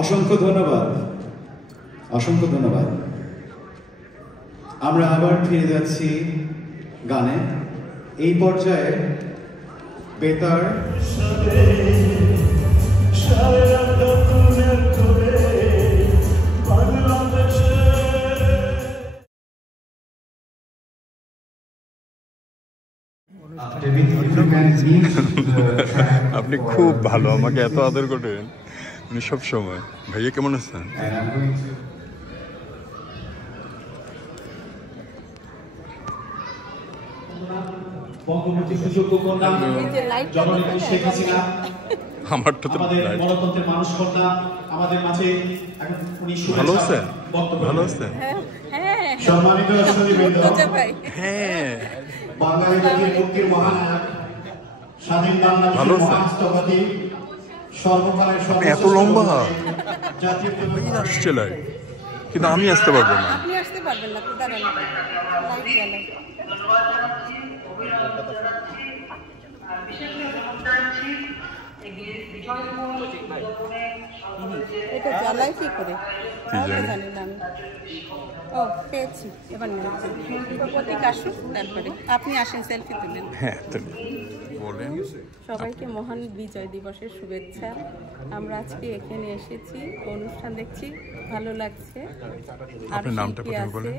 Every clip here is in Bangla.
অসংখ্য ধন্যবাদ, অসংখ্য ধন্যবাদ। আমরা আবার ফিরে যাচ্ছি গানে। এই পর্যায়ে বেতার আপনি খুব ভালো, আমাকে এত আদর করেন উনি সব সময়। ভাইয়া কেমন আছেন? আমারটা তো আমাদের মাঝে ভালো আছে, ভালো আছে। সম্মানিত অতিথিবৃন্দ, হ্যাঁ বাঙালি জাতির মুক্তির মহানায়ক, স্বাধীন বাংলাদেশের মহাস্থপতি, সর্বকালের এত লম্বা জাতির আসছে লাইভ, কিন্তু আমি আসতে পারবো না। আপনি আসতে পারবেন না, তো দাঁড়ান এটা জ্বালাই কি করে জানি না আমি। ও পেয়েছি, এবার নিয়েছি। প্রতীক আসুন, তারপরে আপনি আসেন, সেলফি তুলেন। হ্যাঁ বলেন। সবাইকে মহান বিজয় দিবসের শুভেচ্ছা। আমরা আজকে এখানে এসেছি, অনুষ্ঠান দেখছি, ভালো লাগছে। আপনার নামটা প্রথমে বলেন।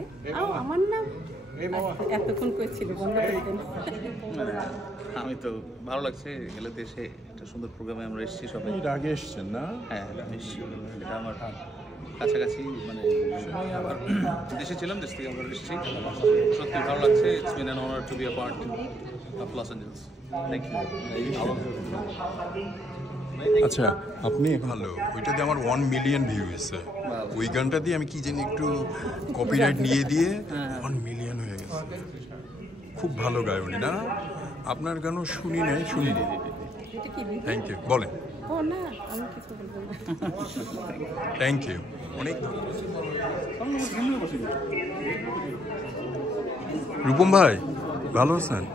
আমার নাম এতক্ষণ কইছিল, বন্ধ করে দেন। আমি তো ভালো লাগছে গেলে দেশে একটা সুন্দর প্রোগ্রামে আমরা এসেছি সবাই। আগে এসেছেন না? হ্যাঁ এটা আমার কাছাকাছি, মানে আবার দেশে ছিলাম, দেশ থেকে আমরা এসেছি। সত্যি ভালো লাগছে। It's been an honour to be a part of Los Angeles. Thank you. আচ্ছা, আপনি ভালো, ওইটা দিয়ে আমার 1 মিলিয়ন ভিউ হয়েছে। ওই গানটা দিয়ে আমি কি জানি একটু কপিরাইট নিয়ে দিয়ে 1 মিলিয়ন হয়ে গেছে। খুব ভালো গায় উনি না? আপনার গানও শুনি নাই, শুনি। Thank you. বলেন। ও না, আমি কিছু বলবো না। থ্যাংক ইউ, অনেক। রূপম ভাই ভালো আছেন?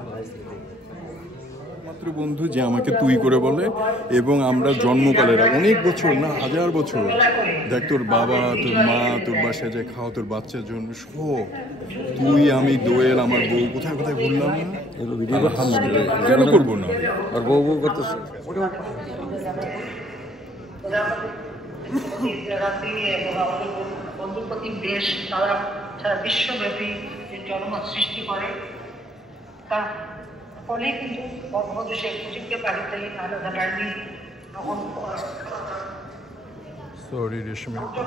মাত্র বন্ধু যে আমাকে তুই করে বলে, এবং আমরা জন্মকালের অনেক বছর না, 1000 বছর। দেখ, তোর বাবা, তোর মা, তোর বাসায় যে খাওয়া, তোর বাচ্চার জন্য সব, তুই, আমি, দোয়েল, আমার বউ, কোথায় কোথায় ঘুরলাম না? কেন করবো না? আর বউ বউ করতেছে। বন্ধুপ্রতি দেশ, তারা সারা বিশ্বব্যাপী যে জনমত সৃষ্টি করে, তার ফলে কিন্তু বঙ্গবন্ধু শেখ মুজিবকে বাড়িতে আলাদানি তখন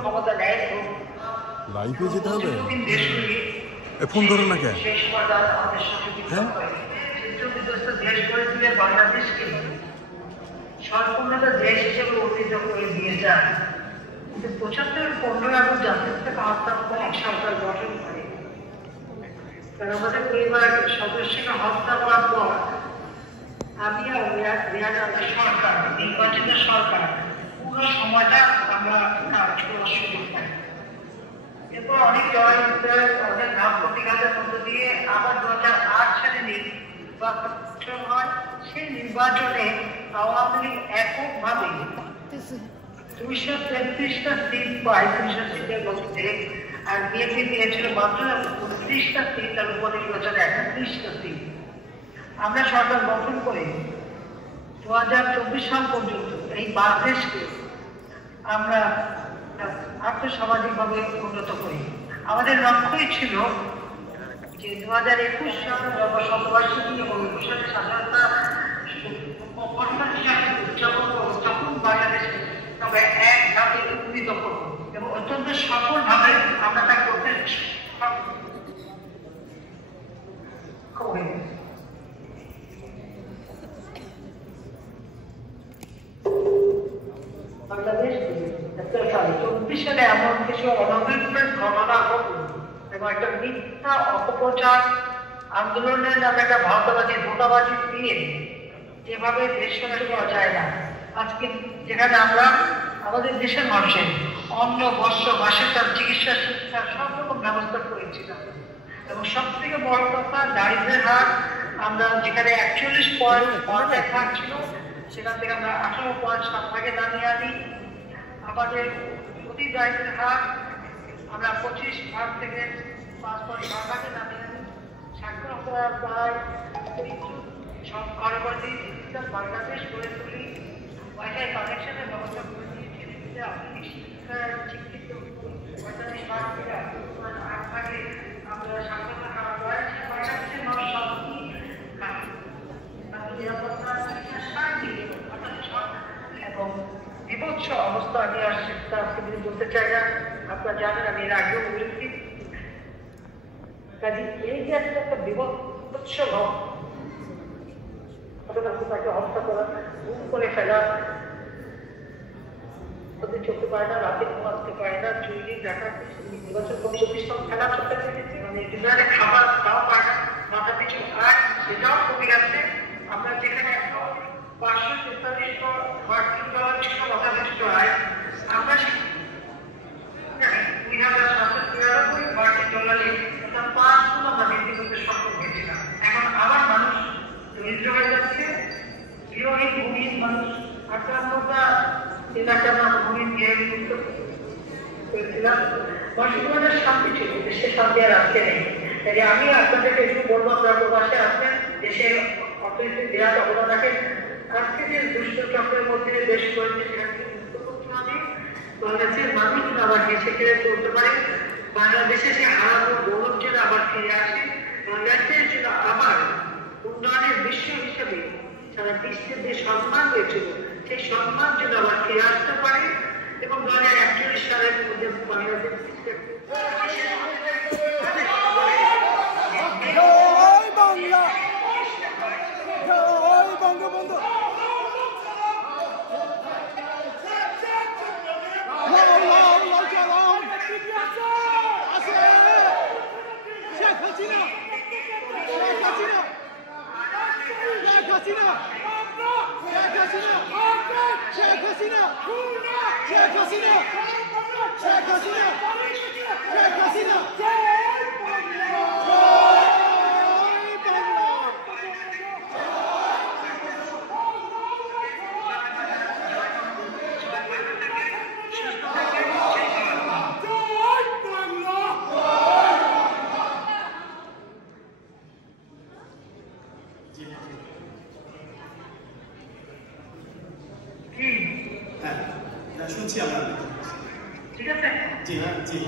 ক্ষমতা নেয়। লাইভে যেতে হবে, ফোন ধরো না কেন? শেষ পর্যায়ে আমাদের সাথে যুদ্ধবিধ্বস্ত দেশ গড়ে তুলে বাংলাদেশকে সম্পূর্ণতা দেশ হিসেবে অভিহিত করে দিয়ে যায়। কিন্তু 75-15 আগস্ট জাতীয় হত্যা করে সরকার গঠন করে। আমাদের পরিবারের সদস্যকে হত্যা করার পর আমি আর সরকার, নির্বাচিত সরকার, পুরো সময়টা আমরা কাজ করার সুযোগ পাই। এরপর অনেক জয়, অনেক ভাব প্রতিঘাতের মধ্য দিয়ে আবার 2008 সালে নির্বাচন হয়। সেই নির্বাচনে আওয়ামী লীগ এককভাবে 233টা সিট পায় 300 সিটের মধ্যে, আর বিএনপি পেয়েছিল মাত্র 29টা সিট, আর উপনির্বাচনে 31টা সিট। আমরা সরকার গঠন করে 2024 সাল পর্যন্ত এই বাংলাদেশকে আমরা আর্থসামাজিকভাবে উন্নত করি। আমাদের লক্ষ্যই ছিল যে 2021 সাল শতবার্ষিকী এবং 21 সালের স্বাধীনতা উদযাপন করব, তখন বাংলাদেশকে আমরা এক ধাপে উন্নীত করব এবং অত্যন্ত সফলভাবে আমরা তা করতে বাংলাদেশ 24 সালে এমন কিছু অনভিপ্রেত ঘটনা ঘটল এবং একটা মিথ্যা অপপ্রচার আন্দোলনের নামে একটা ভারতবাদী ধোঁকাবাজি দিয়ে যেভাবে দেশ চালাতে করা যায় না। আজকে যেখানে আমরা আমাদের দেশের মানুষের অন্ন, বস্ত্র, বাসস্থান, চিকিৎসা, শিক্ষা সব রকম ব্যবস্থা করেছিলাম, এবং সব থেকে বড় কথা দারিদ্র্যের হার আমরা যেখানে 41.1 ছিল সেখান থেকে আমরা 18.7 নামিয়ে আনি। আমাদের প্রতি দায়িত্বের হার আমরা 25 থেকে পাসপোর্ট সরকারে নামিয়ে স্বাক্ষর করার প্রায় ঘরবন্দি ডিজিটাল বাংলাদেশ গড়ে তুলি, ওয়াইফাই কানেকশনের ব্যবস্থা করে দিয়েছি। আপনি শিক্ষার শিক্ষিত 45 থেকে আমরা স্বাক্ষর করা হয়েছে বাংলাদেশের মানুষ সবই নিরাপত্তা এবং বিভৎস অবস্থা নিয়ে আসছে তা আজকে বলতে চাই না। আপনারা জানেন আমি এর আগেও বলেছি, কাজে এই যে একটা বিভৎস তাকে হত্যা করা, গুম করে ফেলা, ওদের চলতে পারে না, রাতে ঘুমাতে পারে না, চুরি দেখা নির্বাচন কমিশন খেলা চলতে পেরেছে, মানে ডিনারে খাবার তাও পায় না, মাথা পিছু আয় সেটাও কমে গেছে। আমরা যেখানে $543 ছিল মাথা পিছু আয়, আমরা $3,793 5 গুণ আমরা বৃদ্ধি করতে সক্ষম হয়েছিলাম। এখন আবার মানুষ দরিদ্র হয়ে যাচ্ছে, গৃহহীন ভূমিহীন মানুষ 58টা এলাকা আমরা ভূমি দিয়ে মুক্ত করেছিলাম। মানুষের শান্তি ছিল, দেশের শান্তি আর আজকে নেই। তাই আমি আপনাদেরকে একটু বলবো, আপনারা প্রবাসে আসবেন, দেশের অর্থনীতি বিরাট অবদান রাখেন। আজকে যে দুষ্ট চক্রের মধ্যে দেশ করেছে সেখানে মুক্ত করতে হবে। বাংলাদেশের মানুষ আবার দেশে ফিরে চলতে পারে, বাংলাদেশে সে হারানো গৌরব যেন আবার ফিরে আসে, বাংলাদেশের জন্য আবার উন্নয়নের বিশ্ব হিসেবে সারা বিশ্বের যে সম্মান হয়েছিল সেই সম্মান যেন আবার ফিরে আসতে পারে এবং 2041 সালের মধ্যে বাংলাদেশ শুনছি আমরা। ঠিক আছে, জি হ্যাঁ জি।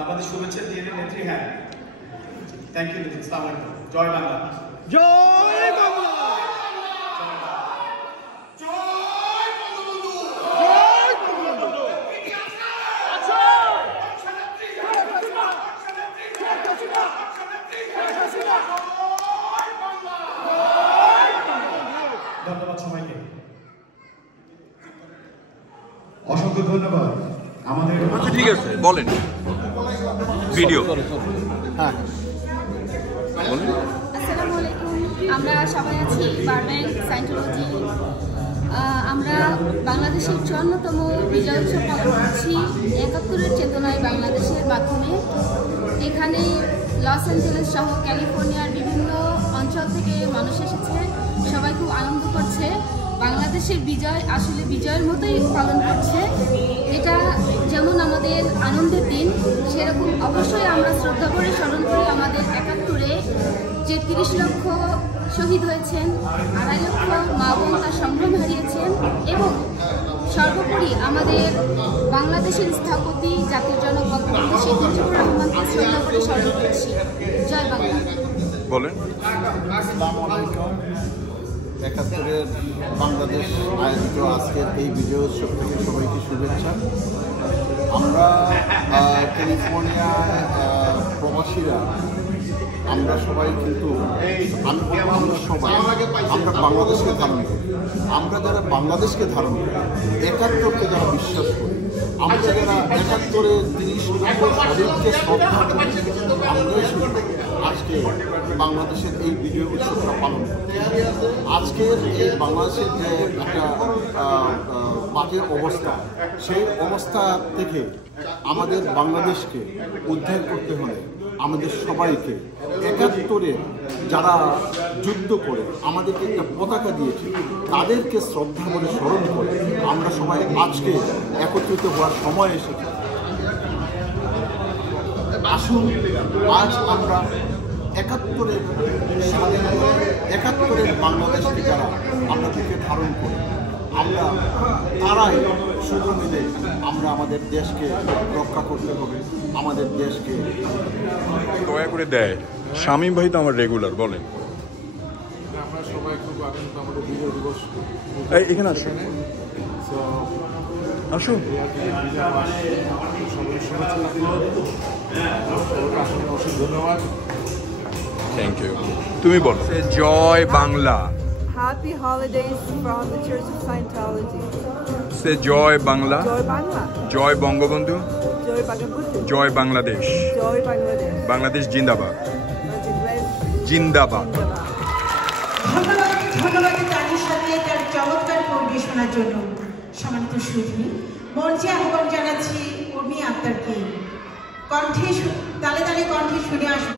আমাদের শুভেচ্ছা দিয়ে দিন নেত্রী। হ্যাঁ, থ্যাংক ইউ নেত্রী। আসসালামু আলাইকুম। জয় বাংলা। জয় বাংলা। ধন্যবাদ সবাইকে, অসংখ্য ধন্যবাদ। আমাদের আচ্ছা ঠিক আছে, বলেন ভিডিও। হ্যাঁ বলেন। আসসালামু আলাইকুম, আমরা সবাই আছি বারব্যাংক সায়েন্টোলজি। আমরা বাংলাদেশের 54তম বিজয় উৎসব পালন করছি 71-এর চেতনায় বাংলাদেশের মাধ্যমে। এখানে লস অ্যাঞ্জেলেস সহ ক্যালিফোর্নিয়ার বিভিন্ন অঞ্চল থেকে মানুষ এসেছে, সবাই খুব আনন্দ করছে। বাংলাদেশের বিজয় আসলে বিজয়ের মতোই পালন করছে। এটা যেমন আমাদের আনন্দের দিন, সেরকম অবশ্যই আমরা শ্রদ্ধা করে স্মরণ করি আমাদের 71-এ যে 30 লক্ষ শহীদ হয়েছেন, 2.5 লক্ষ মা বোন তার সম্ভ্রম হারিয়েছেন এবং সর্বোপরি আমাদের বাংলাদেশের স্থপতি জাতির জনক বঙ্গবন্ধু শেখ মুজিবুর রহমানকে শ্রদ্ধা করে স্মরণ করছি। জয় বাংলা। বলেন। আসসালামু আলাইকুম। 71-এর বাংলাদেশ আয়োজিত আজকের এই বিজয় উৎসব থেকে সবাইকে শুভেচ্ছা। আমরা ক্যালিফোর্নিয়া প্রবাসীরা আমরা সবাই কিন্তু আমরা সবাই আমরা বাংলাদেশকে ধারণ করি। আমরা যারা বাংলাদেশকে ধারণ করি, 71কে যারা বিশ্বাস করি, আমরা যারা 71-এর 30 লক্ষ শহীদকে শ্রদ্ধা করি, আমরাই শুধু আজকে বাংলাদেশের এই বিজয় উৎসবটা পালন করছি। আজকের এই বাংলাদেশের যে একটা বাজে অবস্থা, সেই অবস্থা থেকে আমাদের বাংলাদেশকে উদ্ধার করতে হলে আমাদের সবাইকে ৭১-এর যারা যুদ্ধ করে আমাদেরকে একটা পতাকা দিয়েছে তাদেরকে শ্রদ্ধা করে স্মরণ করে আমরা সবাই আজকে একত্রিত হওয়ার সময় এসেছে। আসুন আজ আমরা ৭১-এর বাংলাদেশকে যারা আমরা বুকে ধারণ করি আমরা তারাই শুধু মিলে আমরা আমাদের দেশকে রক্ষা করতে হবে, আমাদের দেশকে দয়া করে দেয়। শামীম ভাই তো আমার রেগুলার, বলেন। আমরা সবাই খুব আনন্দ, আমাদের বিজয় দিবস এখানে আসুন, আসুন। ধন্যবাদ, থ্যাংক ইউ। তুমি বলো। জয় Bangla. Happy holidays from the Church of Scientology. Say Joy Bangla. Joy Bangla. Joy Bangabandhu. Joy Bangabandhu. Joy Bangladesh. Joy Bangladesh. Bangladesh জিন্দাবাদ। জিন্দাবাদ। ধন্যবাদ তাদের সাথে তার চমৎকার পরিবেশনার জন্য। সম্মানিত সুধী, মঞ্চে আহ্বান জানাচ্ছি উর্মি আক্তারকে। কণ্ঠে তালে তালে কণ্ঠে শুনে আসবে।